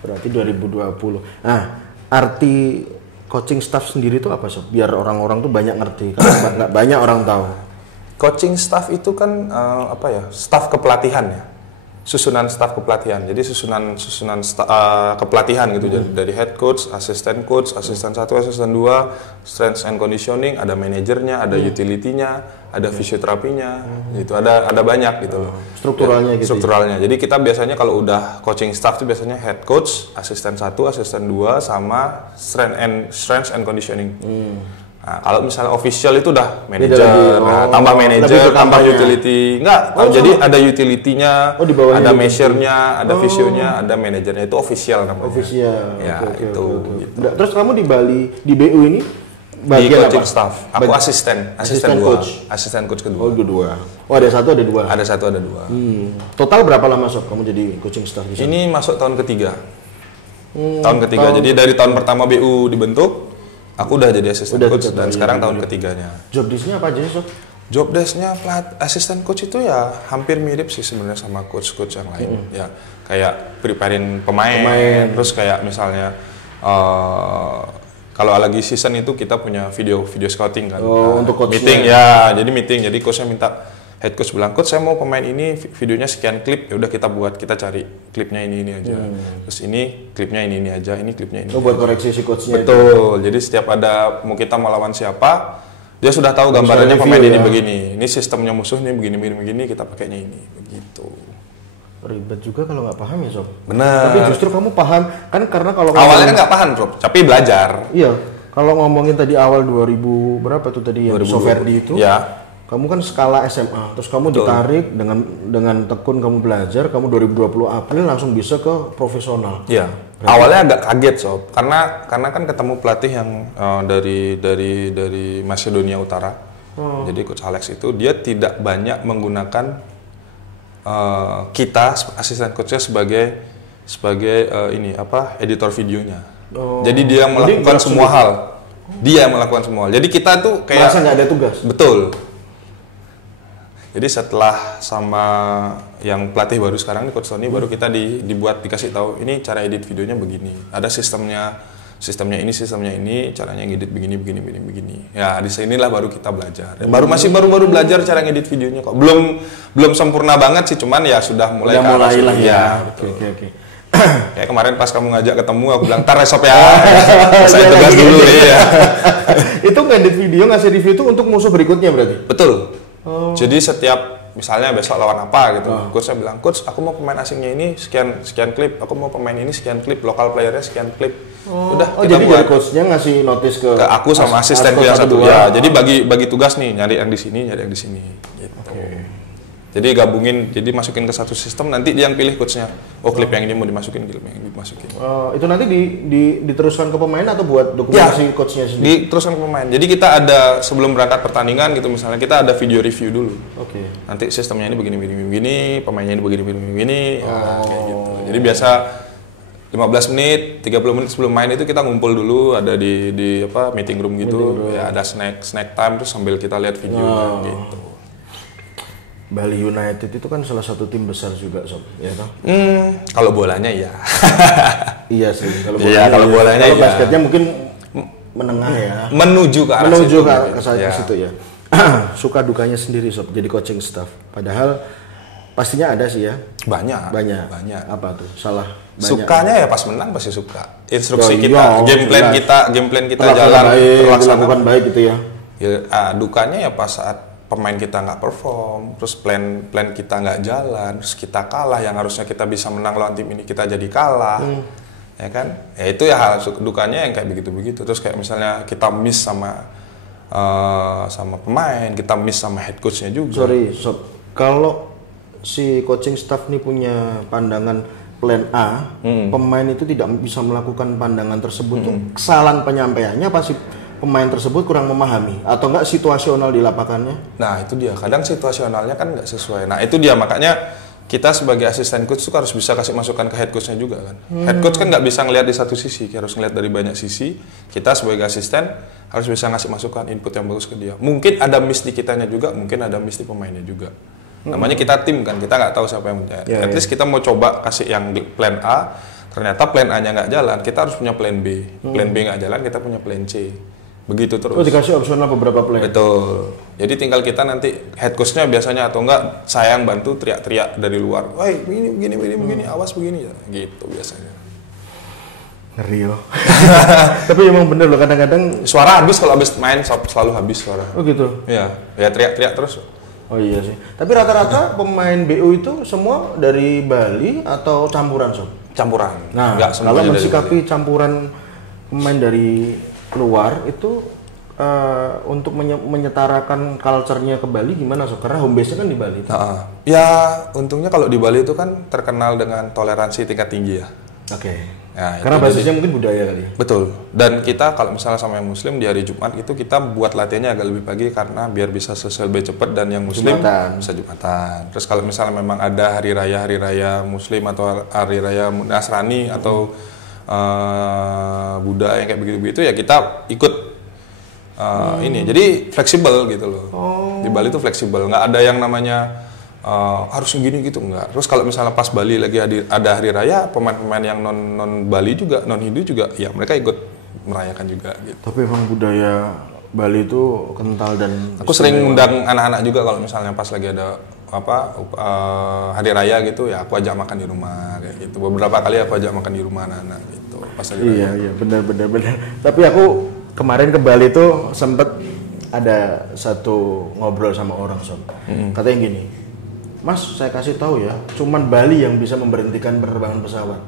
Berarti 2020. Nah, arti coaching staff sendiri itu apa, Sob? Biar orang-orang tuh banyak ngerti, karena nggak banyak orang tahu. Coaching staff itu kan staff kepelatihan ya, susunan staff kepelatihan. Jadi susunan kepelatihan gitu. Jadi dari head coach, asisten 1, asisten 2, strength and conditioning, ada manajernya, ada utility-nya, ada fisioterapinya, gitu. Ada banyak gitu loh. Strukturalnya gitu. Strukturalnya. Jadi kita biasanya kalau udah coaching staff itu biasanya head coach, asisten 1, asisten 2 sama strength and conditioning. Nah, kalau misalnya official itu udah manajer, tambah manajer, tambah utility. Jadi ada utility-nya, ada measure-nya, ada visionya, ada manajernya, itu official namanya. Official. Ya, Gitu. Terus kamu di Bali, di BU ini di coaching staff. Aku asisten coach. Asisten coach kedua. Oh, kedua. Oh, ada satu, ada dua. Ada satu, ada dua. Total berapa lama, Sob, kamu jadi coaching staff di sana? Ini masuk tahun ketiga. Jadi dari tahun pertama BU dibentuk, aku udah jadi asisten coach dan sekarang tahun ketiganya. Job desk-nya apa aja sih, Sob? Job desk-nya asisten coach itu ya hampir mirip sih sebenarnya sama coach-coach yang lain. Ya, kayak preparing pemain. Terus kayak misalnya kalau lagi season itu kita punya video scouting kan. Untuk coach meeting ya, jadi meeting. Jadi coachnya minta, head coach bilang, coach saya mau pemain ini videonya sekian klip, ya udah kita cari klipnya ini aja. Terus ini klipnya ini aja, ini klipnya ini. Buat koreksi si coachnya. Betul. Jadi setiap ada mau kita melawan siapa, dia sudah tahu gambarannya pemain ini begini. Ini sistemnya musuh nih begini, kita pakainya ini, begitu. Ribet juga kalau nggak paham ya, Sob. Benar. Tapi justru kamu paham kan, karena kalau awalnya kan nggak paham, Sob, tapi belajar. Iya. Kalau ngomongin tadi awal 2000 berapa tuh tadi yang Soferdi itu? Ya. Kamu kan skala SMA, terus kamu ditarik dengan tekun kamu belajar, kamu 2020 April langsung bisa ke profesional. Iya. Awalnya agak kaget, Sob, karena kan ketemu pelatih yang dari Macedonia Utara. Jadi Coach Alex itu dia tidak banyak menggunakan kita asisten coachnya sebagai editor videonya. Jadi dia melakukan semua hal. Dia melakukan semua hal. Jadi kita tuh kayak merasa nggak ada tugas. Betul. Jadi setelah sama yang pelatih baru sekarang nih, Coach Tony, baru kita dikasih tahu ini cara edit videonya begini. Ada sistemnya ini, caranya ngedit begini. Ya, di sinilah baru kita belajar. Baru belajar cara ngedit videonya kok. Belum sempurna banget sih, cuman ya sudah mulai lah ya. Oke. Kayak kemarin pas kamu ngajak ketemu, aku bilang, "Ntar resop ya." Saya tugas dulu ya. Itu ngedit video, ngasih review itu untuk musuh berikutnya berarti? Betul. Jadi setiap misalnya besok lawan apa gitu, coach saya bilang, "Coach, aku mau pemain asingnya ini sekian klip, aku mau pemain ini sekian klip, lokal playernya sekian klip." Udah, kita jadi coachnya ngasih notis ke aku sama asistenku yang satu. Ya, jadi bagi tugas nih, nyari yang di sini, gitu. Jadi gabungin, jadi masukin ke satu sistem, nanti dia yang pilih coachnya. Oh, klip yang ini mau dimasukin, klip yang ini dimasukin. Itu nanti diteruskan ke pemain atau buat dokumentasi coachnya sendiri? Diteruskan ke pemain. Jadi kita ada sebelum berangkat pertandingan gitu, misalnya kita ada video review dulu. Oke. Nanti sistemnya ini begini, pemainnya ini begini. Kayak gitu. Jadi biasa 15 menit, 30 menit sebelum main itu kita ngumpul dulu, ada di meeting room gitu. Ya ada snack time terus sambil kita lihat video gitu. Bali United itu kan salah satu tim besar juga, Sob, ya toh? Kalau bolanya ya. Iya sih, kalau bolanya kalau basketnya mungkin menengah ya. Menuju ke arah situ ya. Suka dukanya sendiri, Sob, jadi coaching staff. Padahal pastinya ada sih ya. Banyak. Apa tuh? Salah. Banyak. Sukanya ya pas menang pasti suka. Instruksi kita, game plan kita jalan terlaksanakan baik gitu ya. Dukanya ya pas saat pemain kita nggak perform, terus plan kita nggak jalan, terus kita kalah, yang harusnya kita bisa menang lawan tim ini kita jadi kalah, ya kan? Ya itu ya hal dukanya yang kayak begitu. Terus kayak misalnya kita miss sama pemain, kita miss sama head coachnya juga. Sorry, Sob, kalau si coaching staff ini punya pandangan plan A, pemain itu tidak bisa melakukan pandangan tersebut, tuh kesalahan penyampaiannya apa sih? Pemain tersebut kurang memahami atau enggak situasional di lapangannya? Nah itu dia, kadang situasionalnya kan nggak sesuai. Nah itu dia, makanya kita sebagai asisten coach itu harus bisa kasih masukan ke head coachnya juga kan. Head coach kan nggak bisa ngelihat di satu sisi, harus ngelihat dari banyak sisi. Kita sebagai asisten harus bisa ngasih masukan, input yang bagus ke dia. Mungkin ada miss di kitanya juga, mungkin ada miss di pemainnya juga. Namanya kita tim kan, kita nggak tahu siapa yang punya. At least kita mau coba kasih yang plan A, ternyata plan A-nya nggak jalan, kita harus punya plan B. Plan B nggak jalan, kita punya plan C. Begitu terus. Oh, dikasih opsional beberapa plan. Betul. Jadi tinggal kita nanti head coach-nya biasanya atau enggak saya yang bantu teriak-teriak dari luar. Woi, begini, awas begini ya. Gitu biasanya. Ngeri loh. Tapi emang bener loh, kadang-kadang suara habis kalau habis main selalu habis suara. Oh gitu. Iya, ya teriak-teriak terus. Oh iya sih. Tapi rata-rata pemain BU itu semua dari Bali atau campuran, Sob? Campuran. Nah, kalau mensikapi campuran pemain dari luar itu untuk menyetarakan culture-nya ke Bali gimana, Sob? Karena home base-nya kan di Bali. Ya, untungnya kalau di Bali itu kan terkenal dengan toleransi tingkat tinggi ya. Oke. Ya, karena basisnya mungkin budaya kali. Betul. Dan kita kalau misalnya sama yang muslim di hari Jumat itu kita buat latihannya agak lebih pagi karena biar bisa selesai lebih cepat dan yang muslim bisa Jumatan. Terus kalau misalnya memang ada hari raya muslim atau hari raya Nasrani atau Buddha yang kayak begitu-begitu ya kita ikut ini. Jadi fleksibel gitu loh. Di Bali itu fleksibel, nggak ada yang namanya harus gini gitu, enggak. Terus kalau misalnya pas Bali lagi ada hari raya, pemain-pemain yang non Bali juga, non Hindu juga, ya mereka ikut merayakan juga gitu. Tapi emang budaya Bali itu kental dan aku sering undang anak-anak juga kalau misalnya pas lagi ada hari raya gitu ya, aku ajak makan di rumah kayak gitu. Beberapa kali aku ajak makan di rumah anak-anak gitu pas lagi raya. Iya, benar. Tapi aku kemarin ke Bali tuh sempet ada satu ngobrol sama orang, Sob. Katanya gini, Mas, saya kasih tahu ya, cuman Bali yang bisa memberhentikan penerbangan pesawat.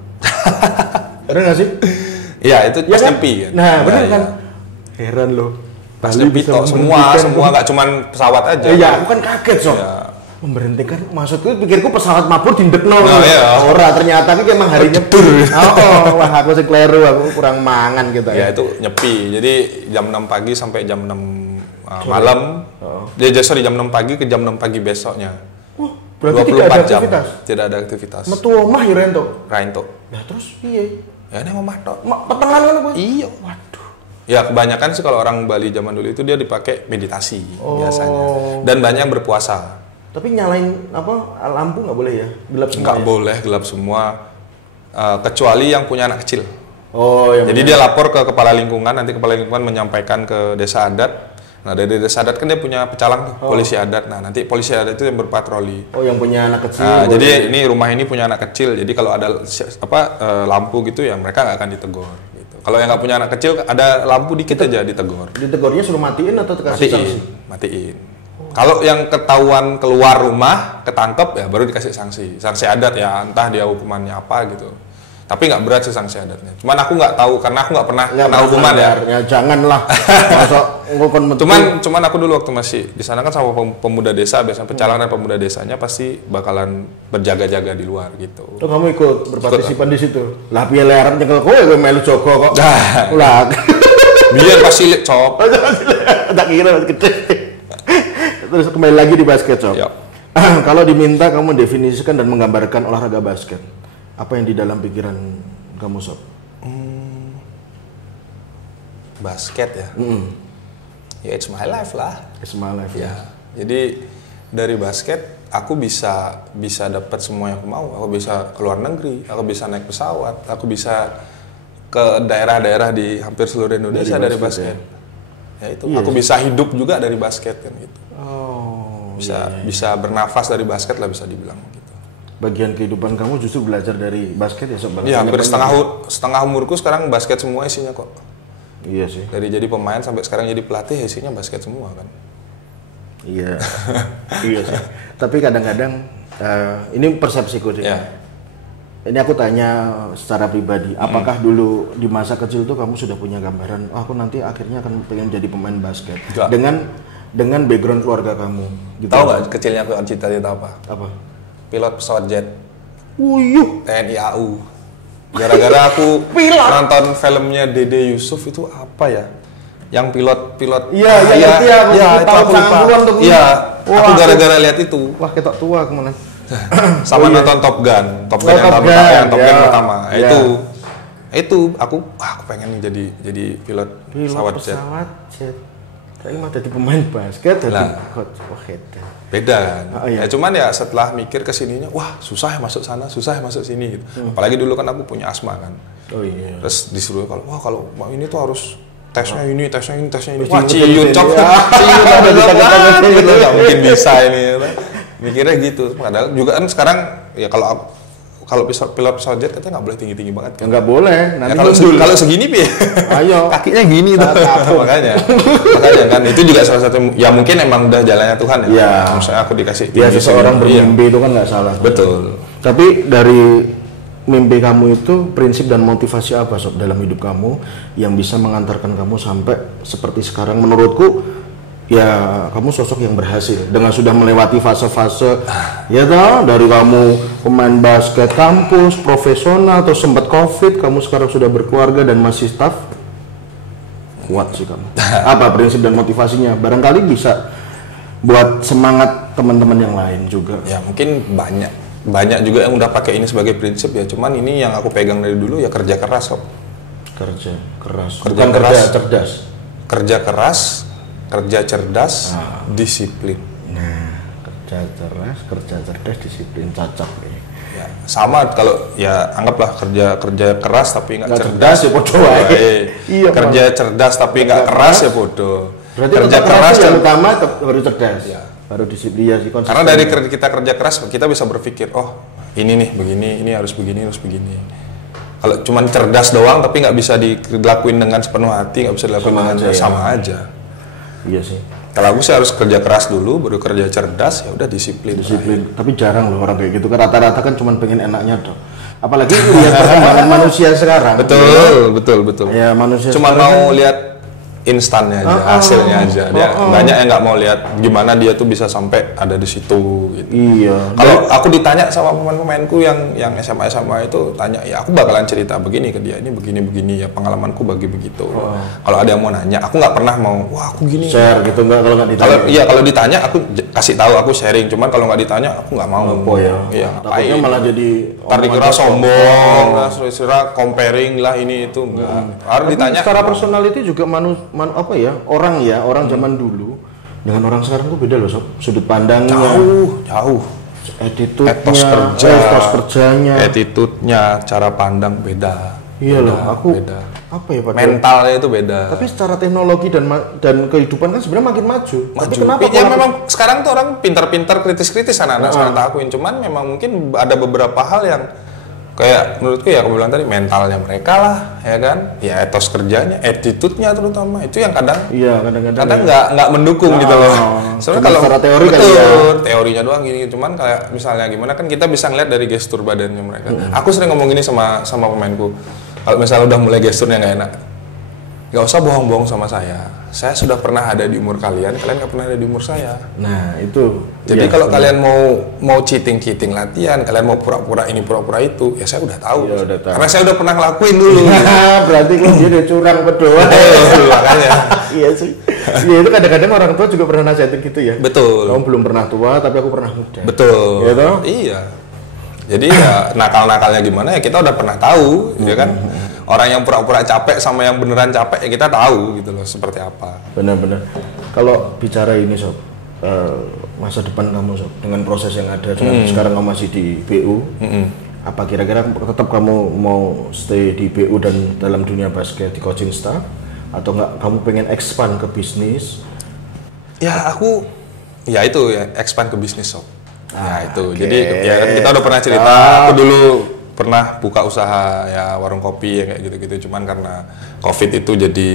Bener nggak sih? Iya, itu pas nyepi kan. Nah, bener kan? Heran loh. Pas nyepi semua nggak cuman pesawat aja. Iya, aku kan kaget, Sob. Memberhentikan, maksudku pikirku pesawat mabur dindekno. Ora, ternyata ini emang hari nyepi. Wah, aku sih kleru, aku kurang mangan gitu ya. Itu nyepi. Jadi jam 6 pagi sampai jam 6 malam. Jadi jam 6 pagi ke jam 6 pagi besoknya. Berarti tidak ada aktivitas? Tidak ada aktivitas. Metu omah ya Rento? Nah terus iya? Ya ini omah tok. Petengan kan apa? Iya. Waduh. Ya kebanyakan sih kalau orang Bali zaman dulu itu dia dipakai meditasi biasanya. Dan banyak yang berpuasa. Tapi nyalain lampu nggak boleh ya? Gelap semua? Nggak boleh gelap semua. Kecuali yang punya anak kecil. Jadi dia lapor ke kepala lingkungan, nanti kepala lingkungan menyampaikan ke desa adat. Nah dari desa adat kan dia punya pecalang tuh, polisi adat. Nah nanti polisi adat itu yang berpatroli. Yang punya anak kecil. Nah, jadi ini rumah ini punya anak kecil. Jadi kalau ada lampu gitu ya mereka nggak akan ditegur. Gitu. Kalau yang nggak punya anak kecil ada lampu dikit aja ditegur. Ditegurnya suruh matiin atau dikasih sanksi? Matiin. Kalau yang ketahuan keluar rumah ketangkep ya baru dikasih sanksi. Sanksi adat ya, entah dia hukumannya apa gitu. Tapi nggak berat sih sanksi adatnya. Cuman aku nggak tahu karena aku nggak pernah kena hukuman ya. Janganlah. Cuman aku dulu waktu masih di sana kan sama pemuda desa, biasanya pecalang dan pemuda desanya pasti bakalan berjaga-jaga di luar gitu. Tuh kamu ikut berpartisipan di situ. Lah piye lerep nyekel kowe melu jogo kok. Lah. Biar pasti lihat cop. Tak kira gede. Terus kembali lagi di basket, Cok. Kalau diminta kamu definisikan dan menggambarkan olahraga basket, apa yang di dalam pikiran kamu, Sob? Basket ya? Ya it's my life lah. It's my life ya. Jadi dari basket aku bisa dapat semua yang aku mau. Aku bisa ke luar negeri, aku bisa naik pesawat, aku bisa ke daerah-daerah di hampir seluruh Indonesia dari basket. Ya itu, aku bisa hidup juga dari basket kan gitu. Bisa bernafas dari basket lah bisa dibilang gitu. Bagian kehidupan kamu justru belajar dari basket ya Sob? Iya, hampir setengah umurku sekarang basket semua isinya kok. Iya sih. Dari jadi pemain sampai sekarang jadi pelatih isinya basket semua kan. Iya. Iya sih. Tapi kadang-kadang ini persepsiku sih. Yeah. Ini aku tanya secara pribadi, apakah dulu di masa kecil tuh kamu sudah punya gambaran, aku nanti akhirnya akan pengen jadi pemain basket dengan background keluarga kamu? Gitu. Tahu nggak kecilnya aku cita-cita apa? Apa? Pilot pesawat jet. Wuyuh. TNI AU. Gara-gara aku nonton filmnya Dede Yusuf itu apa ya? Yang pilot. Iya, itu aku lupa. Iya, aku gara-gara lihat itu. Wah, ketok tua kemana? Sama nonton Top Gun yang Top Gun pertama. Itu aku pengen jadi pilot pesawat jet. Kayaknya mah jadi pemain basket jadi coach. Wah, beda kan. Ya cuman ya setelah mikir kesininya, wah susah ya masuk sana, susah ya masuk sini gitu. Apalagi dulu kan aku punya asma kan. Oh iya. Terus disuruh kalau ini tuh harus tesnya ini. Wah, ciut cok. Nggak mungkin bisa ini. Mikirnya gitu. Padahal juga kan sekarang ya kalau pilot pesawat jet katanya nggak boleh tinggi banget kan. Nggak boleh. Nanti kalau segini pi. Ayo. Kakinya gini tuh. makanya kan itu juga salah satu ya mungkin emang udah jalannya Tuhan ya. Iya. Misalnya aku dikasih. Ya seseorang bermimpi itu kan nggak salah. Betul. Tapi dari mimpi kamu itu prinsip dan motivasi apa Sob dalam hidup kamu yang bisa mengantarkan kamu sampai seperti sekarang? Menurutku ya kamu sosok yang berhasil dengan sudah melewati fase-fase ya toh, dari kamu pemain basket kampus profesional atau sempat covid, kamu sekarang sudah berkeluarga dan masih staff. Kuat sih kamu. Apa prinsip dan motivasinya? Barangkali bisa buat semangat teman-teman yang lain juga. Ya mungkin banyak juga yang udah pakai ini sebagai prinsip ya, cuman ini yang aku pegang dari dulu ya kerja keras Sob. Kerja keras. Bukan kerja cerdas. Kerja keras, kerja cerdas, disiplin. Nah, kerja keras, kerja cerdas, disiplin, cocok nih. Ya, sama kalau ya anggaplah kerja keras tapi nggak cerdas ya bodoh aja. Iya, kerja cerdas tapi nggak keras ya bodoh. Berarti kerja keras yang utama baru cerdas. Ya. Baru disiplin ya sih. Karena dari kita kerja keras kita bisa berpikir, oh ini nih begini, ini harus begini. Kalau cuman cerdas doang tapi nggak bisa dilakuin dengan sepenuh hati, nggak bisa dilakuin sama aja. Iya sih. Kalau aku sih harus kerja keras dulu, baru kerja cerdas, ya udah disiplin. Tapi jarang loh orang kayak gitu. Kan rata-rata kan cuma pengen enaknya tuh. Apalagi lihat perkembangan manusia sekarang. Betul. Ya manusia. Cuma mau lihat instannya aja, hasilnya aja. Dia banyak yang nggak mau lihat gimana dia tuh bisa sampai ada di situ. Gitu. Iya. Kalau aku ditanya sama pemain-pemainku yang SMA itu tanya, ya aku bakalan cerita begini ke dia, ini begini ya pengalamanku begitu. Kalau ada yang mau nanya, aku nggak pernah mau, wah aku gini. Share gitu nggak kalau nggak ditanya. Kalau ditanya aku kasih tahu, aku sharing. Cuman kalau nggak ditanya aku nggak mau. Iya. Takutnya malah jadi. Ntar dikira sombong, dikira comparing lah ini itu enggak. Harus ditanya. Secara personality juga orang zaman dulu dengan orang sekarang tuh beda loh Sob. Sudut pandangnya jauh. Attitude-nya, etos kerjanya, attitude-nya, cara pandang beda. Iya loh, beda. Apa ya Pak? Mentalnya itu beda. Tapi secara teknologi dan kehidupan kan sebenarnya makin maju. Tapi kenapa? Ya memang sekarang tuh orang pintar-pintar kritis anak-anak sekarang takuin. Cuman memang mungkin ada beberapa hal yang kayak menurutku ya aku bilang tadi mentalnya mereka lah, ya kan, ya etos kerjanya, attitude-nya terutama itu yang kadang nggak mendukung gitu loh. Soalnya kalau secara teori teorinya doang gini, cuman kayak misalnya gimana kan kita bisa ngeliat dari gestur badannya mereka. Aku sering ngomong gini sama pemainku, kalau misalnya udah mulai gesturnya nggak enak, nggak usah bohong-bohong sama saya. Saya sudah pernah ada di umur kalian nggak pernah ada di umur saya. Nah itu. Jadi kalau kalian mau cheating latihan, kalian mau pura-pura ini pura-pura itu, ya saya udah tahu. Karena saya udah pernah ngelakuin dulu. Berarti kan dia udah curang berdua. Makanya. Iya sih. Iya itu kadang-kadang orang tua juga pernah nasihatin gitu ya. Betul. Kamu belum pernah tua, tapi aku pernah muda. Betul. Gitu? Iya. Jadi ya nakal-nakalnya gimana ya kita udah pernah tahu, ya kan. Orang yang pura-pura capek sama yang beneran capek ya kita tahu gitu loh seperti apa. Benar-benar. Kalau bicara ini Sob, masa depan kamu Sob, dengan proses yang ada sekarang kamu masih di BU? Apa kira-kira tetap kamu mau stay di BU dan dalam dunia basket di coaching staff, atau nggak kamu pengen expand ke bisnis? Ya aku ya itu ya expand ke bisnis Sob. Ya itu. Jadi ya kan kita udah pernah cerita, aku dulu pernah buka usaha ya warung kopi ya kayak gitu-gitu, cuman karena COVID itu jadi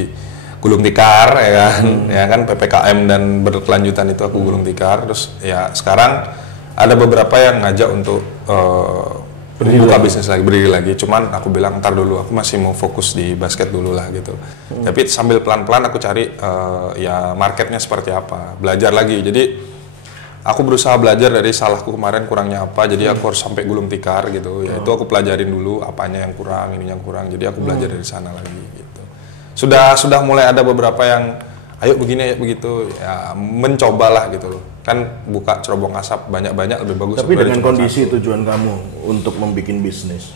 gulung tikar ya kan, ya kan PPKM dan berkelanjutan itu aku gulung tikar. Terus ya sekarang ada beberapa yang ngajak untuk buka bisnis lagi, berdiri lagi. Cuman aku bilang ntar dulu, aku masih mau fokus di basket dulu lah gitu. Tapi sambil pelan-pelan aku cari ya marketnya seperti apa, belajar lagi. Jadi aku berusaha belajar dari salahku kemarin kurangnya apa, jadi aku harus sampai gulung tikar gitu. Ya itu aku pelajarin dulu apanya yang kurang, ini yang kurang. Jadi aku belajar dari sana lagi gitu. Sudah mulai ada beberapa yang ayo begini ayo begitu ya, mencobalah gitu loh. Kan buka cerobong asap banyak-banyak lebih bagus. Tapi dengan kondisi tujuan kamu untuk membuat bisnis,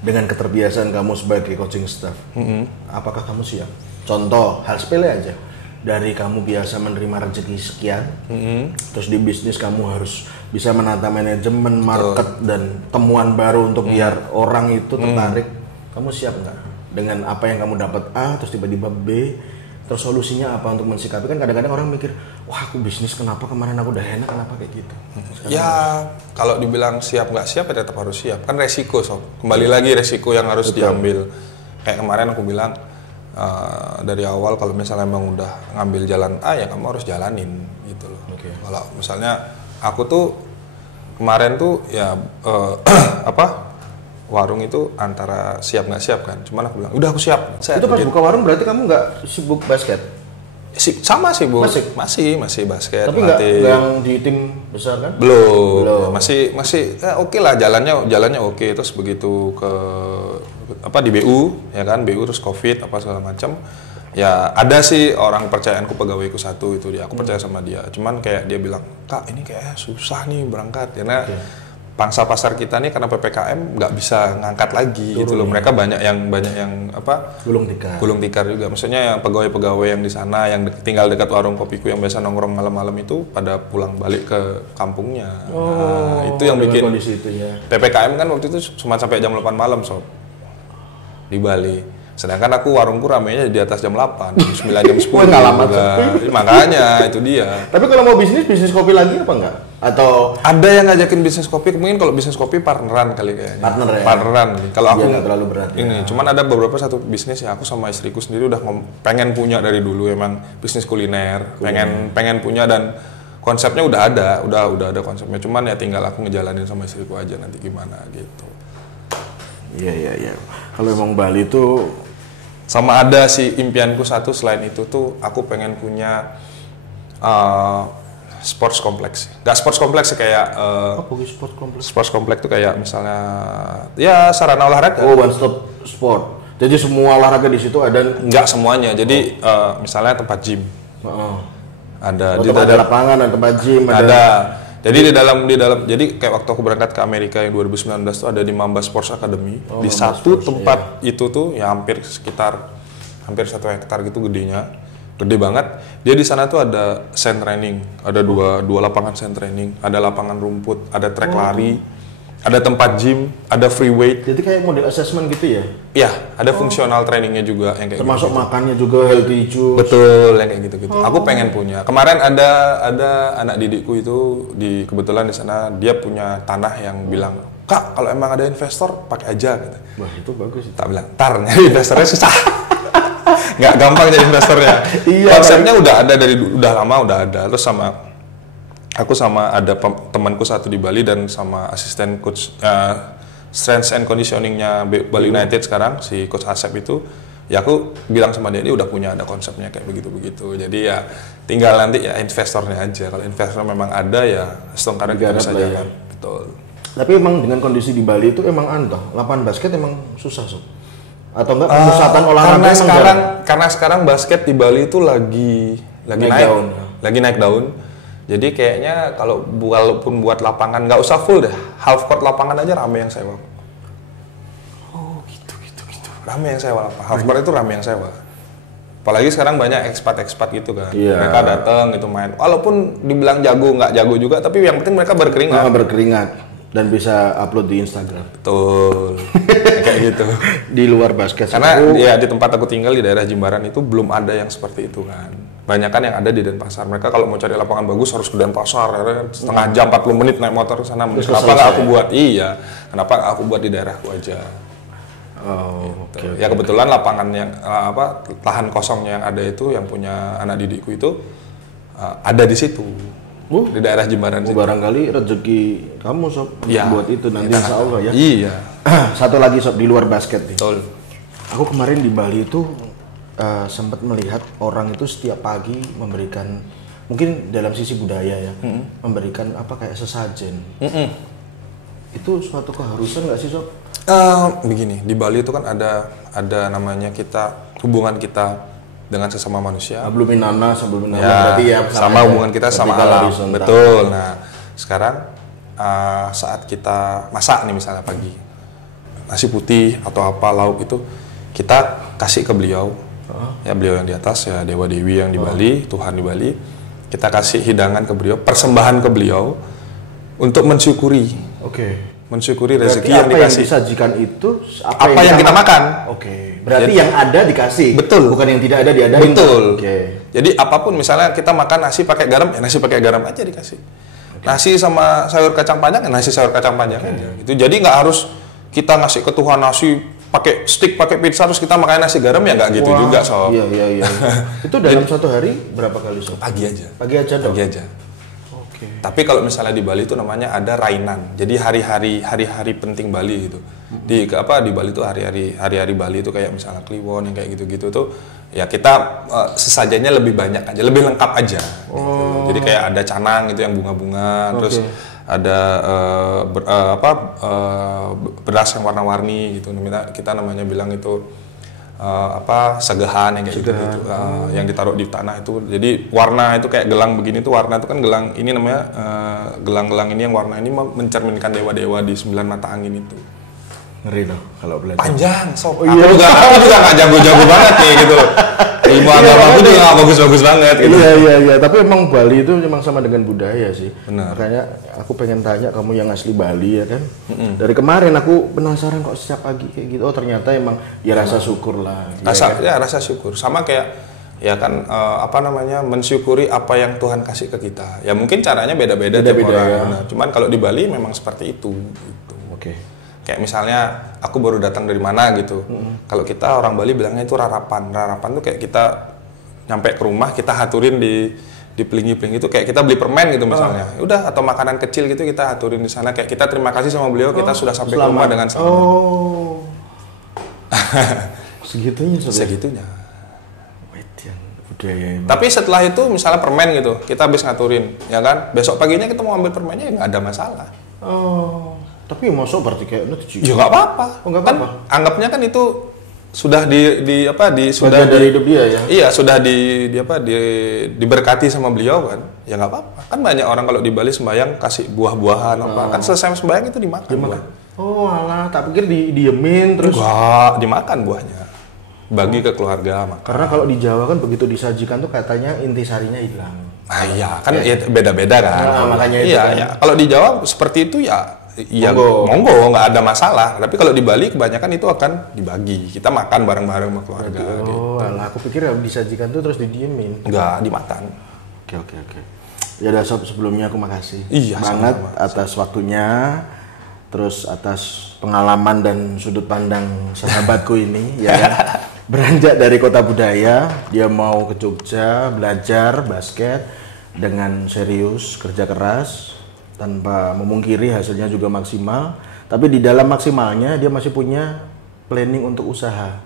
dengan keterbiasaan kamu sebagai coaching staff, apakah kamu siap? Contoh hal sepele aja. Dari kamu biasa menerima rezeki sekian, terus di bisnis kamu harus bisa menata manajemen, market, dan temuan baru untuk biar orang itu tertarik. Kamu siap nggak? Dengan apa yang kamu dapat A, terus tiba-tiba B, terus solusinya apa untuk mensikapi? Kan kadang-kadang orang mikir, wah aku bisnis kenapa kemarin aku udah enak, kenapa kayak gitu? Ya kalau dibilang siap nggak siap ya tetap harus siap. Kan resiko Sob. Kembali lagi resiko yang harus diambil. Kayak kemarin aku bilang, dari awal kalau misalnya emang udah ngambil jalan A ya kamu harus jalanin gitu loh. Kalau misalnya aku tuh kemarin tuh ya warung itu antara siap nggak siap kan. Cuman aku bilang udah aku siap. Itu pas buka warung berarti kamu nggak sibuk basket? Sama sih Bu. Masih basket. Tapi nggak yang di tim besar kan? Belum. Masih ya oke lah, jalannya oke. Terus begitu ke di BU ya kan, BU terus COVID apa segala macam. Ya ada sih orang percayaanku, pegawaiku satu itu dia, aku percaya sama dia. Cuman kayak dia bilang, "Kak, ini kayak susah nih berangkat karena pangsa pasar kita nih karena PPKM nggak bisa ngangkat lagi gitu loh. Mereka banyak yang gulung tikar juga. Maksudnya yang pegawai-pegawai yang di sana yang tinggal dekat warung kopiku yang biasa nongkrong malam-malam itu pada pulang balik ke kampungnya. Nah, itu yang bikin PPKM kan waktu itu cuma sampai jam 8 malam Sob di Bali. Sedangkan aku warungku ramenya di atas jam 8, jam 9, jam 10. Makanya itu dia. Tapi kalau mau bisnis kopi lagi apa enggak? Atau ada yang ngajakin bisnis kopi, mungkin kalau bisnis kopi partneran kali kayaknya. Partneran. Kalau aku nggak terlalu berat. Ini, cuman ada beberapa satu bisnis ya aku sama istriku sendiri udah pengen punya dari dulu, emang bisnis kuliner. Pengen punya dan konsepnya udah ada konsepnya. Cuman ya tinggal aku ngejalanin sama istriku aja nanti gimana gitu. Iya. Kalau emang Bali tuh sama ada sih impianku satu selain itu tuh aku pengen punya sports kompleks. Gak sports kompleks kayak sports kompleks? Sports kompleks tuh kayak misalnya ya sarana olahraga. One stop sport. Jadi semua olahraga di situ ada? Nggak semuanya. Jadi misalnya tempat gym. Ada di dalam lapangan, ada tempat gym, ada. Jadi di dalam jadi kayak waktu aku berangkat ke Amerika yang 2019 tuh ada di Mamba Sports Academy. Di satu tempat itu tuh ya hampir 1 hektar gitu gedenya. Gede banget. Dia di sana tuh ada sand training, ada dua lapangan sand training, ada lapangan rumput, ada track lari, ada tempat gym, ada free weight. Jadi kayak model assessment gitu ya? Iya, ada fungsional trainingnya juga yang kayak termasuk gitu. Makannya juga healthy juice. Betul, yang kayak gitu-gitu. Aku pengen punya. Kemarin ada anak didikku itu kebetulan di sana dia punya tanah yang bilang, "Kak, kalau emang ada investor pakai aja," gitu. Wah, itu bagus. Tak bilang, "Tar nyari investornya susah." Nggak gampang jadi investornya. Konsepnya udah lama udah ada. Terus aku sama ada temanku satu di Bali dan sama asisten coach strength and conditioningnya Bali United sekarang si coach Asep itu, ya aku bilang sama dia udah punya ada konsepnya kayak begitu. Jadi ya tinggal nanti ya investornya aja. Kalau investor memang ada ya setengah kita bisa jalan. Betul. Tapi emang dengan kondisi di Bali itu emang lapangan basket emang susah Sob? Atau enggak pemusatan olahraga karena sekarang basket di Bali itu lagi naik daun. Jadi kayaknya walaupun buat lapangan nggak usah full deh, half court lapangan aja rame yang sewa. Oh gitu. Rame yang sewa lapangan. Half court itu rame yang sewa. Apalagi sekarang banyak ekspat gitu kan. Iya. Mereka datang gitu main. Walaupun dibilang jago, nggak jago juga, tapi yang penting mereka berkeringat. Berkeringat dan bisa upload di Instagram. Betul. Kayak gitu. Di luar basket. Karena ya di tempat aku tinggal di daerah Jimbaran itu belum ada yang seperti itu kan. Banyak kan yang ada di Denpasar. Mereka kalau mau cari lapangan bagus harus ke Denpasar, ya, setengah jam 40 menit naik motor ke sana. Kenapa nggak aku buat? Iya. Kenapa nggak aku buat di daerahku aja? Oh, gitu. Ya kebetulan lapangan yang lahan kosongnya yang ada itu yang punya anak didikku itu ada di situ. Di daerah Jimbaran situ. Barangkali rezeki kamu sob ya, buat itu nanti insya Allah ya. Iya. Satu lagi sob di luar basket nih. Betul. Aku kemarin di Bali itu sempat melihat orang itu setiap pagi memberikan, mungkin dalam sisi budaya ya, memberikan apa kayak sesajen. Itu suatu keharusan nggak sih sob? Begini, di Bali itu kan ada namanya hubungan kita dengan sesama manusia. Abluminana, berarti ya sama hubungan kita sama alam. Betul. Nah, sekarang saat kita masak nih misalnya pagi, nasi putih atau apa lauk itu kita kasih ke beliau. Ya beliau yang di atas ya Dewa Dewi yang di Bali, Tuhan di Bali. Kita kasih hidangan ke beliau, persembahan ke beliau untuk mensyukuri. Mensyukuri rezeki yang dikasih. Yang disajikan itu apa yang kita makan. Berarti yang ada dikasih. Betul. Bukan yang tidak ada diadain. Betul. Jadi apapun misalnya kita makan nasi pakai garam, ya nasi pakai garam aja dikasih. Nasi sama sayur kacang panjang, ya nasi sayur kacang panjang aja. Itu jadi nggak harus kita ngasih ke Tuhan nasi pakai stick, pakai pizza terus kita makan nasi garam ya nggak gitu juga sob. Iya. Itu dalam satu hari berapa kali sob? Pagi aja. Pagi aja. Tapi kalau misalnya di Bali itu namanya ada rainan. Jadi hari-hari penting Bali gitu. Di Bali itu hari-hari Bali itu kayak misalnya Kliwon yang kayak gitu-gitu tuh ya kita sesajennya lebih banyak aja, lebih lengkap aja. Gitu. Jadi kayak ada canang itu yang bunga-bunga, terus ada beras yang warna-warni gitu. Kita namanya bilang itu segahan yang kayak gitu, yang ditaruh di tanah itu. Jadi warna itu kayak gelang begini tuh, warna itu kan gelang ini namanya gelang-gelang ini yang warna ini mencerminkan dewa-dewa di 9 mata angin itu. Ngeri loh kalau belajar. Panjang sob. Aku juga nggak jago-jago banget nih gitu loh. Ilmu agama aku juga nggak bagus-bagus banget gitu. Iya. Tapi emang Bali itu memang sama dengan budaya sih. Benar. Makanya aku pengen tanya kamu yang asli Bali ya kan. Dari kemarin aku penasaran kok setiap pagi kayak gitu. Oh ternyata emang ya rasa syukur lah. Rasa syukur. Sama kayak ya kan mensyukuri apa yang Tuhan kasih ke kita. Ya mungkin caranya beda-beda tiap orang. Ya. Nah, cuman kalau di Bali memang seperti itu. Gitu. Kayak misalnya aku baru datang dari mana gitu. Kalau kita orang Bali bilangnya itu rarapan. Rarapan tuh kayak kita nyampe ke rumah kita haturin di pelingi-pelingi itu kayak kita beli permen gitu misalnya. Udah atau makanan kecil gitu kita haturin di sana kayak kita terima kasih sama beliau kita sudah sampai ke rumah dengan selamat. Segitunya. Budaya. Tapi setelah itu misalnya permen gitu, kita habis ngaturin, ya kan? Besok paginya kita mau ambil permennya ya nggak ada masalah. Tapi masuk berarti kayak ya nggak apa-apa. Kan anggapnya kan itu sudah sudah dari hidup dia ya. Iya, sudah diberkati sama beliau kan. Ya nggak apa-apa. Kan banyak orang kalau di Bali sembahyang kasih buah-buahan kan selesai sembahyang itu dimakan. Alah, tak pikir didiemin terus. Enggak, dimakan buahnya. Bagi ke keluarga makan. Karena kalau di Jawa kan begitu disajikan tuh katanya intisarinya hilang. Iya, kan beda-beda kan. Makanya itu. Iya. Kalau di Jawa seperti itu ya monggo nggak ada masalah. Tapi kalau di Bali kebanyakan itu akan dibagi. Kita makan bareng-bareng sama keluarga. Alah, aku pikir disajikan tuh terus didiemin. Enggak, dimakan. Oke. Ya udah sob, sebelumnya aku makasih banget atas waktunya, terus atas pengalaman dan sudut pandang sahabatku ini ya. Beranjak dari kota budaya, dia mau ke Jogja belajar basket dengan serius, kerja keras, tanpa memungkiri hasilnya juga maksimal. Tapi di dalam maksimalnya dia masih punya planning untuk usaha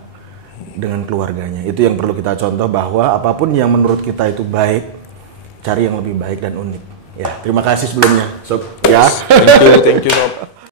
dengan keluarganya. Itu yang perlu kita contoh, bahwa apapun yang menurut kita itu baik, cari yang lebih baik dan unik. Ya, terima kasih sebelumnya, Sob. Ya, thank you, Sob.